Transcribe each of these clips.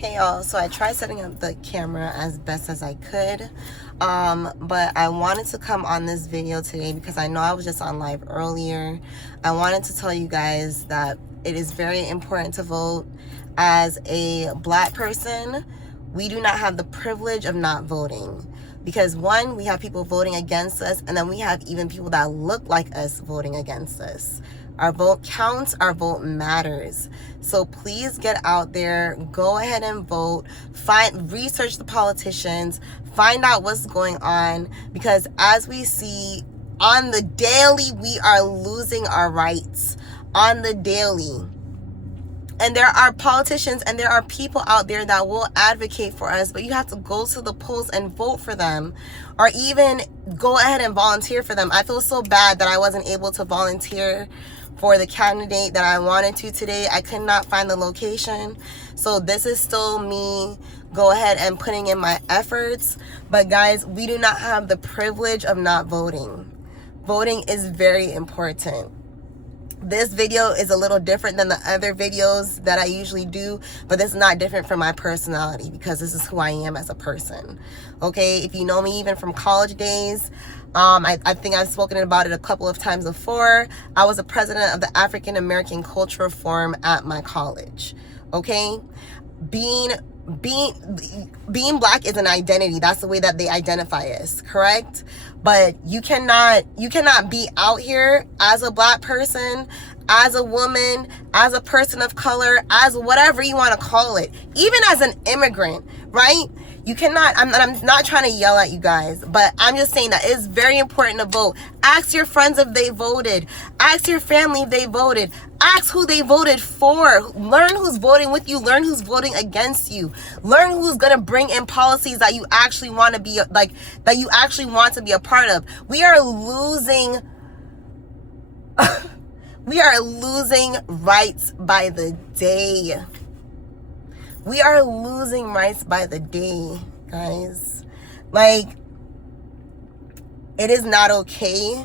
Hey y'all, so I tried setting up the camera as best as I could, but I wanted to come on this video today because I know I was just on live earlier. I wanted to tell you guys that it is very important to vote. As a Black person, we do not have the privilege of not voting. Because one, we have people voting against us, and then we have even people that look like us voting against us. Our vote counts, our vote matters. So please get out there, go ahead and vote, research the politicians, find out what's going on, because as we see on the daily, we are losing our rights on the daily. And there are politicians and there are people out there that will advocate for us, but you have to go to the polls and vote for them, or even go ahead and volunteer for them. I feel so bad that I wasn't able to volunteer for the candidate that I wanted to today. I could not find the location. So this is still me go ahead and putting in my efforts. But guys, we do not have the privilege of not voting. Voting is very important. This video is a little different than the other videos that I usually do, but this is not different from my personality because this is who I am as a person. Okay, if you know me even from college days, I think I've spoken about it a couple of times before. I was a president of the African American Cultural Forum at my college. Okay, being Black is an identity. That's the way that they identify us, correct? But you cannot be out here as a Black person, as a woman, as a person of color, as whatever you want to call it, even as an immigrant, right? You cannot, I'm not trying to yell at you guys, but I'm just saying that it's very important to vote. Ask your friends if they voted. Ask your family if they voted. Ask who they voted for. Learn who's voting with you. Learn who's voting against you. Learn who's going to bring in policies that you actually want to be, like, that you actually want to be a part of. We are losing, we are losing rights by the day. We are losing rights by the day, guys. Like, it is not okay.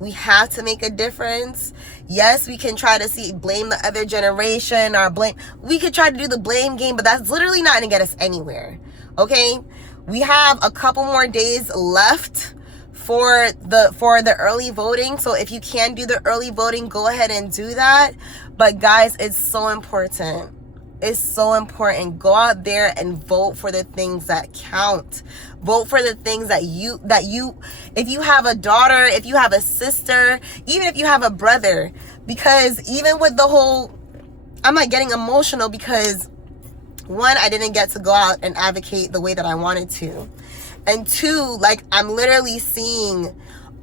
We have to make a difference. Yes, we can try to blame the other generation or we could try to do the blame game, but that's literally not going to get us anywhere. Okay? We have a couple more days left for the early voting. So if you can do the early voting, go ahead and do that. But guys, it's so important. It's so important. Go out there and vote for the things that count. Vote for the things that you, if you have a daughter, if you have a sister, even if you have a brother, because even with the whole, I'm like getting emotional because one, I didn't get to go out and advocate the way that I wanted to. And two, like, I'm literally seeing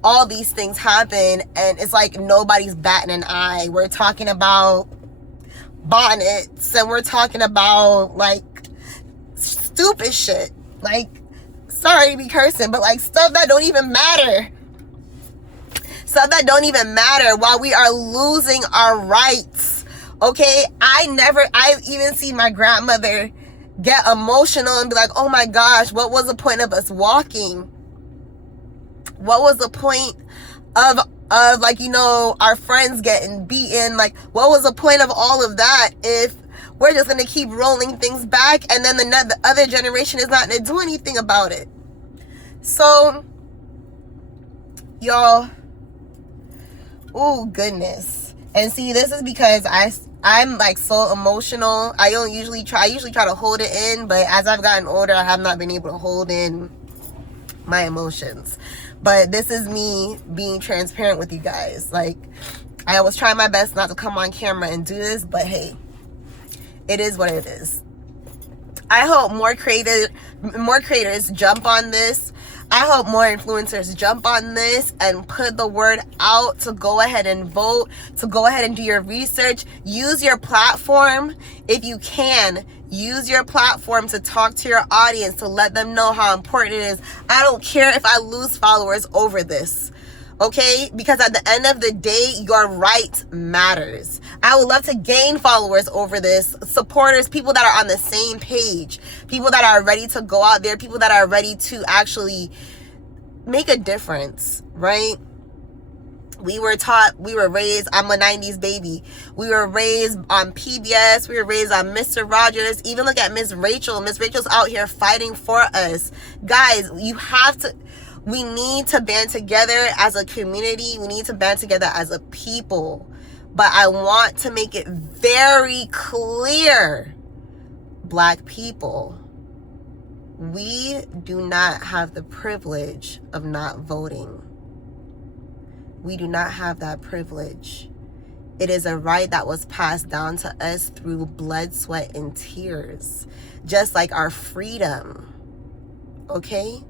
all these things happen and it's like nobody's batting an eye. We're talking about bonnets and we're talking about like stupid shit, like, sorry to be cursing, but like stuff that don't even matter while we are losing our rights. Okay, I even see my grandmother get emotional and be like, oh my gosh, what was the point of us walking? What was the point of like, you know, our friends getting beaten? Like, what was the point of all of that if we're just going to keep rolling things back and then the other generation is not going to do anything about it? So, y'all, oh goodness. And see, this is because I'm like so emotional. I usually try to hold it in, but as I've gotten older, I have not been able to hold in my emotions. But this is me being transparent with you guys. Like, I was trying my best not to come on camera and do this, but hey, it is what it is. I hope more creators jump on this. I hope more influencers jump on this and put the word out to go ahead and vote, to go ahead and do your research. Use your platform if you can. Use your platform to talk to your audience, to let them know how important it is. I don't care if I lose followers over this, okay? Because at the end of the day, your right matters. I would love to gain followers over this, supporters, people that are on the same page, people that are ready to go out there, people that are ready to actually make a difference, right? We were taught, we were raised, I'm a 90s baby. We were raised on PBS. We were raised on Mr. Rogers. Even look at Ms.Rachel. Ms.Rachel's out here fighting for us. Guys, we need to band together as a community. We need to band together as a people. But I want to make it very clear, Black people, we do not have the privilege of not voting. We do not have that privilege. It is a right that was passed down to us through blood, sweat, and tears. Just like our freedom. Okay?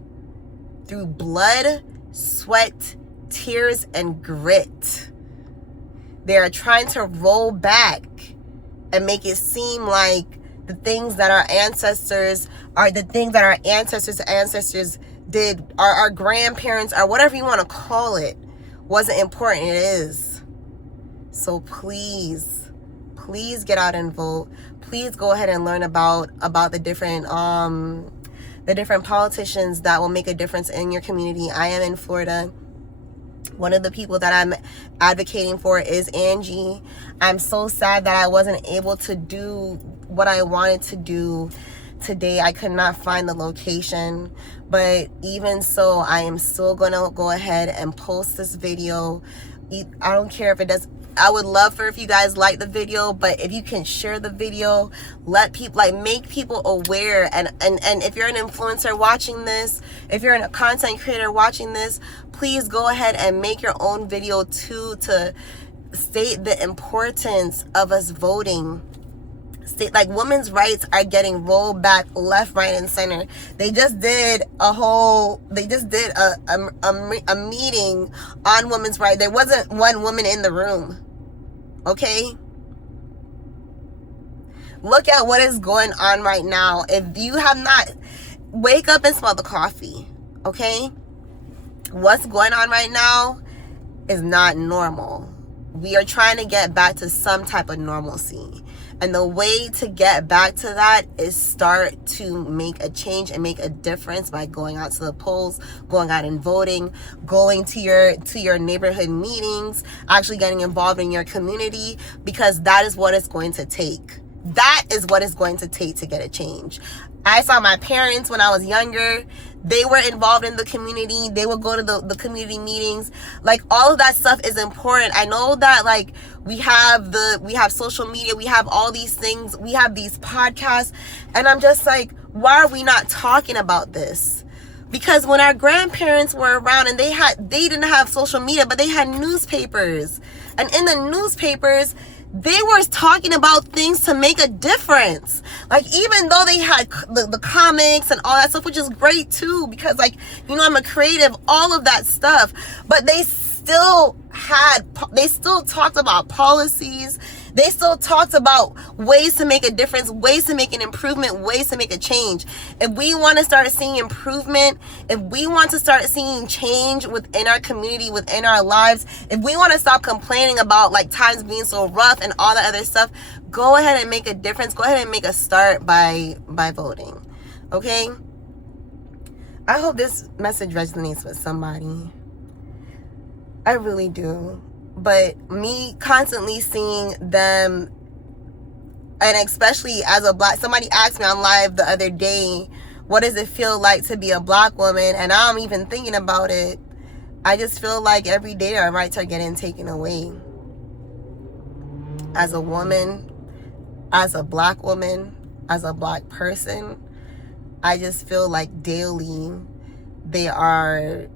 Through blood, sweat, tears, and grit. They are trying to roll back and make it seem like the things that our ancestors did, our grandparents, or whatever you want to call it, wasn't important. It is. So please get out and vote. Please go ahead and learn about the different politicians that will make a difference in your community. I am in Florida. One of the people that I'm advocating for is Angie. I'm so sad that I wasn't able to do what I wanted to do today. I could not find the location, but even so, I am still going to go ahead and post this video. I don't care if it does. I would love for if you guys like the video, but if you can share the video, let people, make people aware. And if you're an influencer watching this, if you're a content creator watching this, please go ahead and make your own video too, to state the importance of us voting. Women's rights are getting rolled back left, right, and center. They just did a meeting on women's rights. There wasn't one woman in the room. Okay? Look at what is going on right now. If you have not, wake up and smell the coffee. Okay? What's going on right now is not normal. We are trying to get back to some type of normalcy. And the way to get back to that is start to make a change and make a difference by going out to the polls, going out and voting, going to your neighborhood meetings, actually getting involved in your community, because that is what it's going to take. That is what it's going to take to get a change. I saw my parents when I was younger. They were involved in the community. They would go to the community meetings. All of that stuff is important. I know that we have social media, we have all these things, we have these podcasts, and I'm just why are we not talking about this? Because when our grandparents were around and they didn't have social media, but they had newspapers. And in the newspapers, they were talking about things to make a difference. Even though they had the comics and all that stuff, which is great too, because I'm a creative, all of that stuff, but they still talked about policies. They still talked about ways to make a difference, ways to make an improvement, ways to make a change. If we want to start seeing improvement, if we want to start seeing change within our community, within our lives, if we want to stop complaining about times being so rough and all that other stuff, go ahead and make a difference. Go ahead and make a start by voting. Okay? I hope this message resonates with somebody. I really do. But me constantly seeing them, and especially as a Black, somebody asked me on live the other day, what does it feel like to be a Black woman? And I'm even thinking about it. I just feel like every day our rights are getting taken away. As a woman, as a Black woman, as a Black person, I just feel like daily they are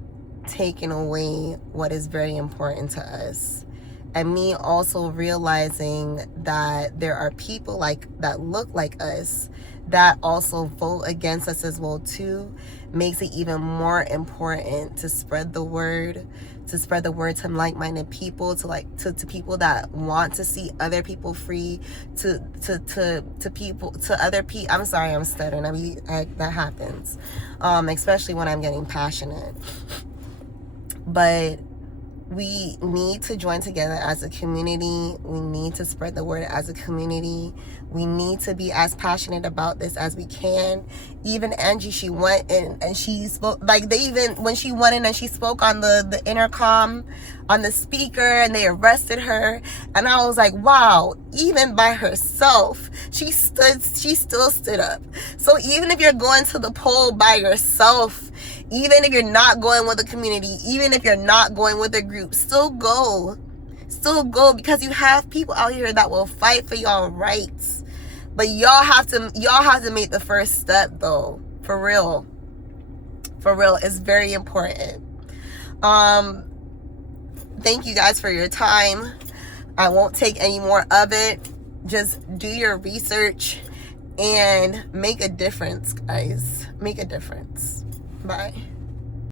taking away what is very important to us. And me also realizing that there are people that look like us that also vote against us as well too, makes it even more important to spread the word, to like-minded people, to people that want to see other people free, to other people. I'm sorry, I'm stuttering. That happens, especially when I'm getting passionate. But We need to join together as a community. We need to spread the word as a community. We need to be as passionate about this as we can. Even Angie, she went in and she spoke, like they even, when she went in and she spoke on the intercom, on the speaker, and they arrested her. And I was like, wow, even by herself, she still stood up. So even if you're going to the poll by yourself, even if you're not going with a community, even if you're not going with a group, still go, because you have people out here that will fight for y'all rights. But y'all have to make the first step, though. For real, it's very important. Thank you guys for your time. I won't take any more of it. Just do your research and make a difference, guys. Make a difference. Bye.